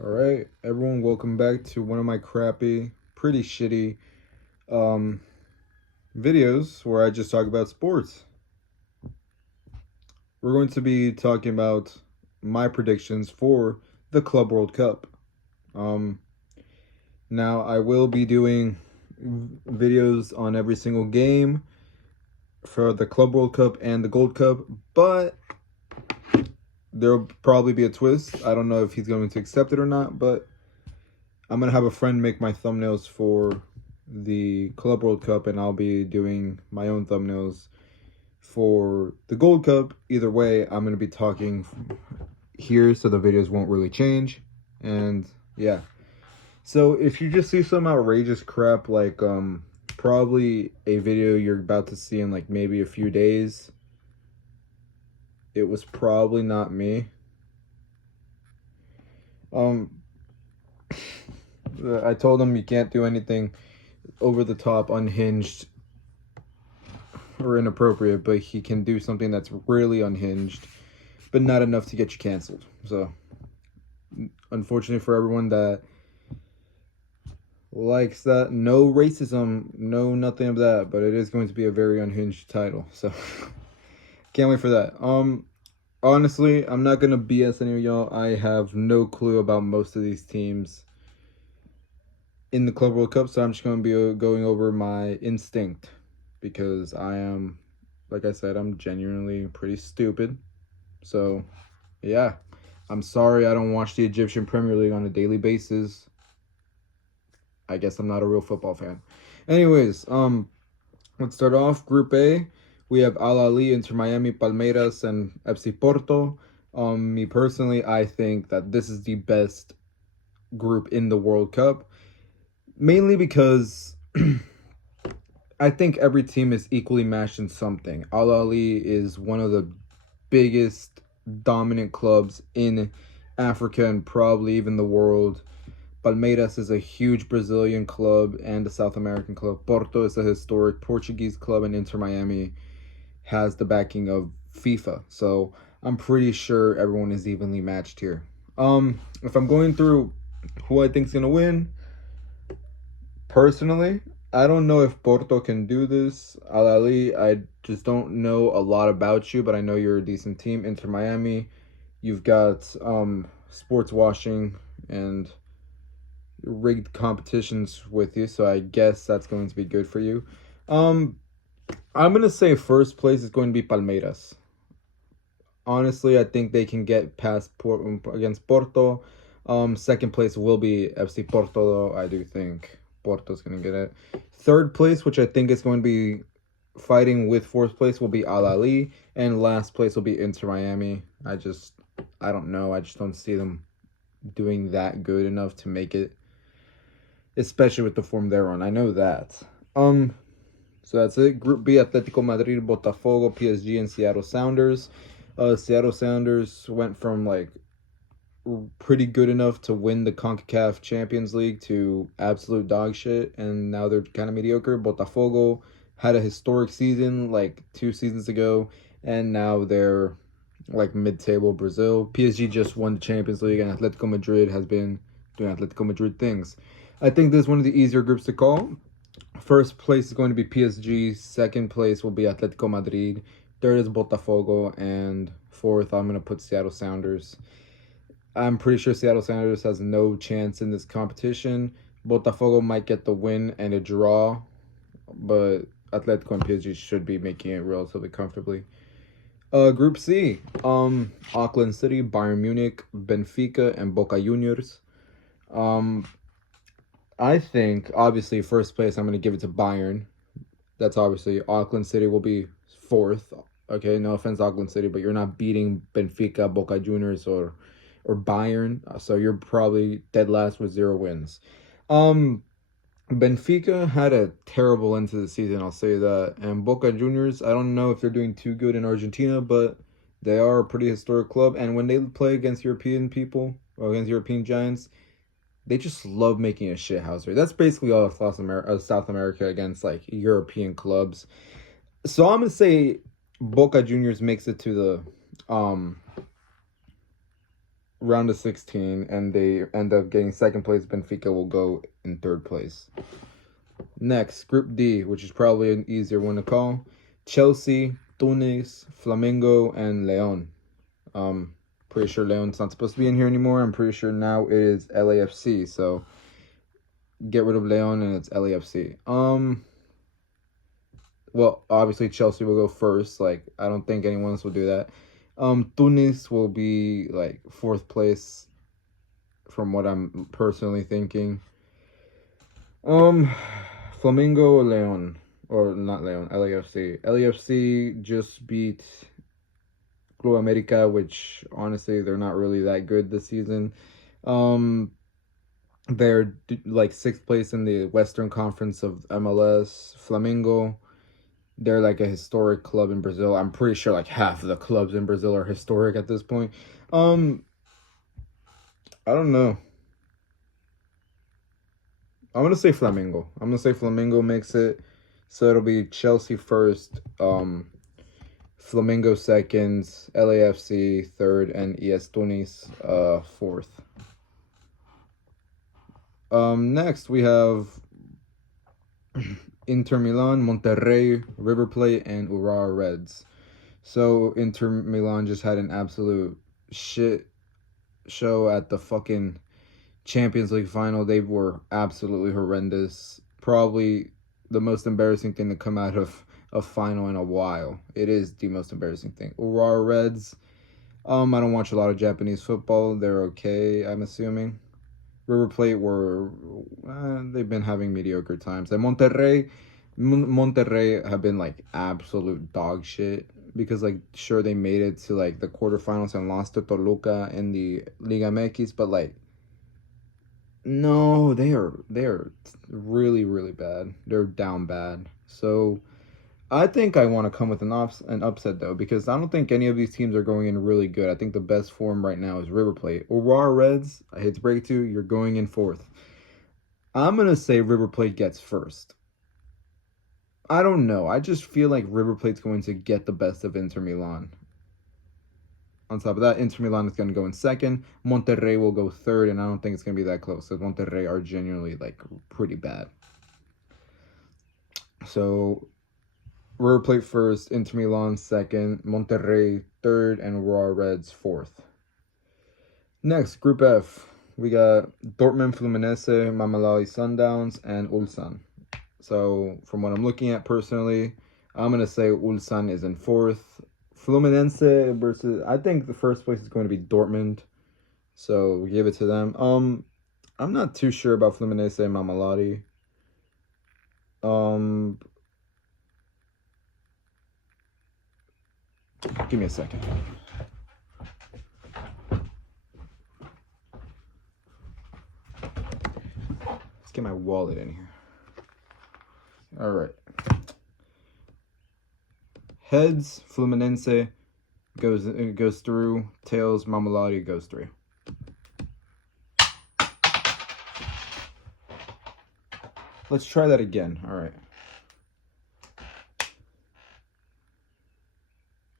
All right, everyone, welcome back to one of my crappy, pretty shitty um videos where I just talk about sports. We're going to be talking about my predictions for the Club World Cup. Um Now I will be doing videos on every single game for the Club World Cup and the Gold Cup, but there'll probably be a twist. I don't know if he's going to accept it or not, but I'm gonna have a friend make my thumbnails for the Club World Cup, and I'll be doing my own thumbnails for the Gold Cup. Either way, I'm gonna be talking here, so the videos won't really change. And yeah, so if you just see some outrageous crap, like probably a video you're about to see in like maybe a few days, it was probably not me. Um, I told him you can't do anything over the top, unhinged, or inappropriate, but he can do something that's really unhinged, but not enough to get you canceled. So, unfortunately for everyone that likes that, no racism, no nothing of that, but it is going to be a very unhinged title. So, can't wait for that. Honestly, I'm not gonna BS any of y'all. I have no clue about most of these teams in the Club World Cup, so I'm just gonna be going over my instinct because I am, like I said, I'm genuinely pretty stupid. So, yeah, I'm sorry I don't watch the Egyptian Premier League on a daily basis. I guess I'm not a real football fan. Anyways, let's start off. Group A, we have Al Ahly, Inter Miami, Palmeiras, and FC Porto. Me personally, I think that this is the best group in the World Cup, mainly because I think every team is equally matched in something. Al Ahly is one of the biggest dominant clubs in Africa and probably even the world. Palmeiras is a huge Brazilian club and a South American club. Porto is a historic Portuguese club, and Inter Miami has the backing of FIFA. So I'm pretty sure everyone is evenly matched here. If I'm going through who I think is gonna win, personally, I don't know if Porto can do this. Al Ahly, I just don't know a lot about you, but I know you're a decent team. Inter Miami, you've got sports washing and rigged competitions with you, so I guess that's going to be good for you. Um, I'm gonna say first place is going to be Palmeiras. Honestly, I think they can get past against Porto. Second place will be FC Porto, though. I do think Porto's gonna get it. Third place, which I think is going to be fighting with fourth place, will be Al Ahly, and last place will be Inter Miami. I don't know. I just don't see them doing that good enough to make it, especially with the form they're on. I know that. Um, so that's it. Group B: Atletico Madrid, Botafogo, PSG, and Seattle Sounders. Seattle Sounders went from like pretty good enough to win the CONCACAF Champions League to absolute dog shit, and now they're kind of mediocre. Botafogo had a historic season like 2 seasons ago, and now they're like mid-table. Brazil. PSG just won the Champions League, and Atletico Madrid has been doing Atletico Madrid things. I think this is one of the easier groups to call. First place is going to be PSG. Second place will be Atletico Madrid. Third is Botafogo, and fourth, I'm gonna put Seattle Sounders. I'm pretty sure Seattle Sounders has no chance in this competition. Botafogo might get the win and a draw, but Atletico and PSG should be making it relatively comfortably. Group C, Auckland City, Bayern Munich, Benfica, and Boca Juniors. Um, I think obviously first place I'm gonna give it to Bayern. That's obviously Auckland City will be fourth. Okay, no offense, Auckland City, but you're not beating Benfica, Boca Juniors, or Bayern, so you're probably dead last with 0 wins. Um, Benfica had a terrible end to the season, I'll say that. And Boca Juniors, I don't know if they're doing too good in Argentina, but they are a pretty historic club. And when they play against European people or against European giants, they just love making a shithouser. That's basically all of South America against like European clubs. So I'm gonna say Boca Juniors makes it to the round of 16, and they end up getting second place. Benfica will go in third place. Next, Group D, which is probably an easier one to call. Chelsea, Tunis, Flamengo, and Leon. Pretty sure Leon's not supposed to be in here anymore. I'm pretty sure now it is LAFC. So get rid of Leon and it's LAFC. Well, obviously Chelsea will go first. Like, I don't think anyone else will do that. Tunis will be like fourth place from what I'm personally thinking. Flamengo or Leon, or not Leon, LAFC. LAFC just beat Club America, which honestly they're not really that good this season. They're like sixth place in the Western Conference of MLS. Flamengo, they're like a historic club in Brazil. I'm pretty sure like half of the clubs in Brazil are historic at this point. I don't know. I'm gonna say Flamengo. I'm gonna say Flamengo makes it. So it'll be Chelsea first, Flamengo second, LAFC third, and ES Tunis fourth. Next we have Inter Milan, Monterrey, River Plate, and Urawa Reds. So Inter Milan just had an absolute shit show at the fucking Champions League final. They were absolutely horrendous. Probably the most embarrassing thing to come out of a final in a while. It is the most embarrassing thing. Urawa Reds. I don't watch a lot of Japanese football. They're okay, I'm assuming. River Plate were they've been having mediocre times. And Monterrey have been like absolute dog shit because like sure they made it to like the quarterfinals and lost to Toluca in the Liga MX, but like no, they are really really bad. They're down bad. So I think I want to come with an upset though because I don't think any of these teams are going in really good. I think the best form right now is River Plate. Urawa Reds, I hate to break it to you, you're going in fourth. I'm gonna say River Plate gets first. I don't know. I just feel like River Plate's going to get the best of Inter Milan. On top of that, Inter Milan is going to go in second. Monterrey will go third, and I don't think it's going to be that close. So Monterrey are genuinely like pretty bad. So River Plate first, Inter Milan second, Monterrey third, and Urawa Reds fourth. Next, Group F, we got Dortmund, Fluminense, Mamelodi Sundowns, and Ulsan. So from what I'm looking at personally, I'm going to say Ulsan is in fourth. Fluminense versus, I think the first place is going to be Dortmund. So we give it to them. I'm not too sure about Fluminense and Mamelodi. Give me a second. Let's get my wallet in here. All right. Heads, Fluminense goes through. Tails, Mamelodi goes through. Let's try that again. All right.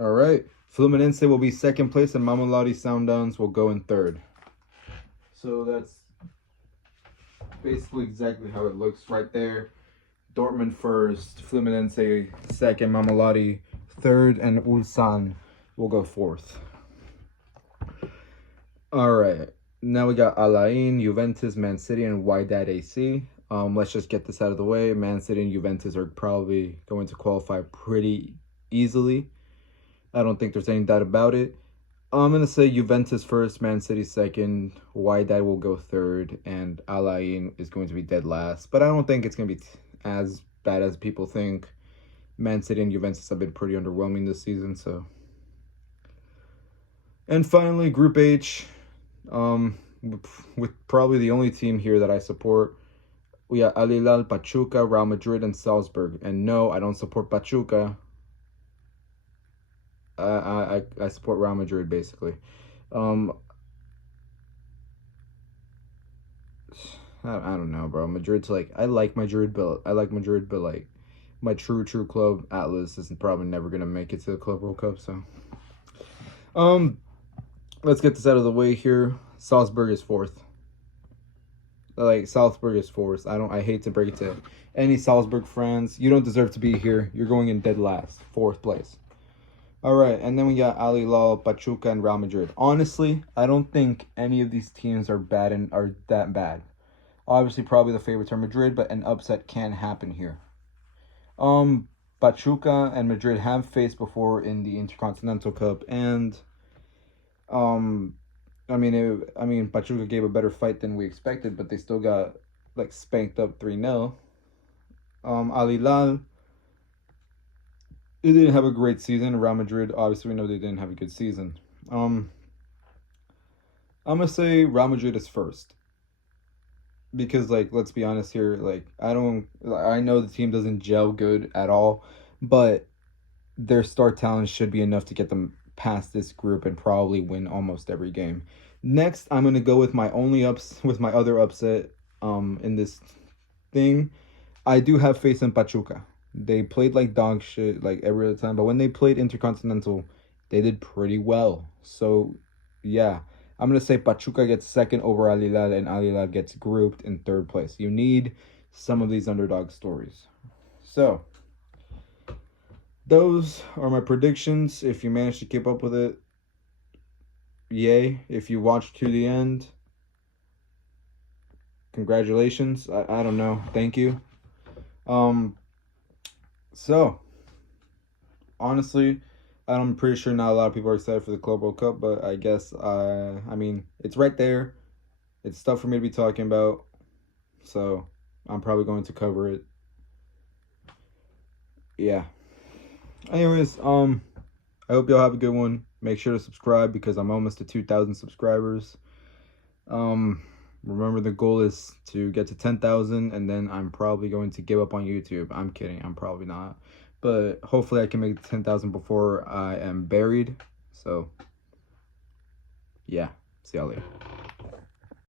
All right. Fluminense will be second place, and Mamelodi Sundowns will go in third. So that's basically exactly how it looks right there. Dortmund first, Fluminense second, Mamelodi third, and Ulsan will go fourth. All right. Now we got Al Ain, Juventus, Man City, and Wydad AC. Let's just get this out of the way. Man City and Juventus are probably going to qualify pretty easily. I don't think there's any doubt about it. I'm going to say Juventus first, Man City second, Wydad will go third, and Al Ain is going to be dead last. But I don't think it's going to be as bad as people think. Man City and Juventus have been pretty underwhelming this season, so. And finally, Group H, with probably the only team here that I support. We have Al Hilal, Pachuca, Real Madrid, and Salzburg. And no, I don't support Pachuca. I support Real Madrid basically. I don't know, bro. Madrid's like I like Madrid, but like my true club Atlas is probably never gonna make it to the Club World Cup. So, let's get this out of the way here. Salzburg is fourth. Like, Salzburg is fourth. I hate to break it to any Salzburg fans. You don't deserve to be here. You're going in dead last, fourth place. All right, and then we got Al Hilal, Pachuca, and Real Madrid. Honestly, I don't think any of these teams are bad and are that bad. Obviously, probably the favorites are Madrid, but an upset can happen here. Pachuca and Madrid have faced before in the Intercontinental Cup, and I mean, Pachuca gave a better fight than we expected, but they still got like spanked up 3-0. Al Hilal, they didn't have a great season. Real Madrid, obviously, we know they didn't have a good season. I'm gonna say Real Madrid is first because, like, let's be honest here. Like, I know the team doesn't gel good at all, but their star talent should be enough to get them past this group and probably win almost every game. Next, I'm gonna go with my other upset in this thing. I do have faith in Pachuca. They played like dog shit like every other time, but when they played Intercontinental, they did pretty well. So yeah, I'm gonna say Pachuca gets second over Al Hilal, and Al Hilal gets grouped in third place. You need some of these underdog stories. So those are my predictions. If you managed to keep up with it, yay. If you watched to the end, congratulations. I don't know. Thank you. So honestly, I'm pretty sure not a lot of people are excited for the Club World Cup, but I guess I mean, it's right there. It's stuff for me to be talking about. So I'm probably going to cover it. Yeah. Anyways, I hope y'all have a good one. Make sure to subscribe because I'm almost to 2,000 subscribers. Remember, the goal is to get to 10,000, and then I'm probably going to give up on YouTube. I'm kidding. I'm probably not. But hopefully I can make 10,000 before I am buried. So, yeah. See y'all later.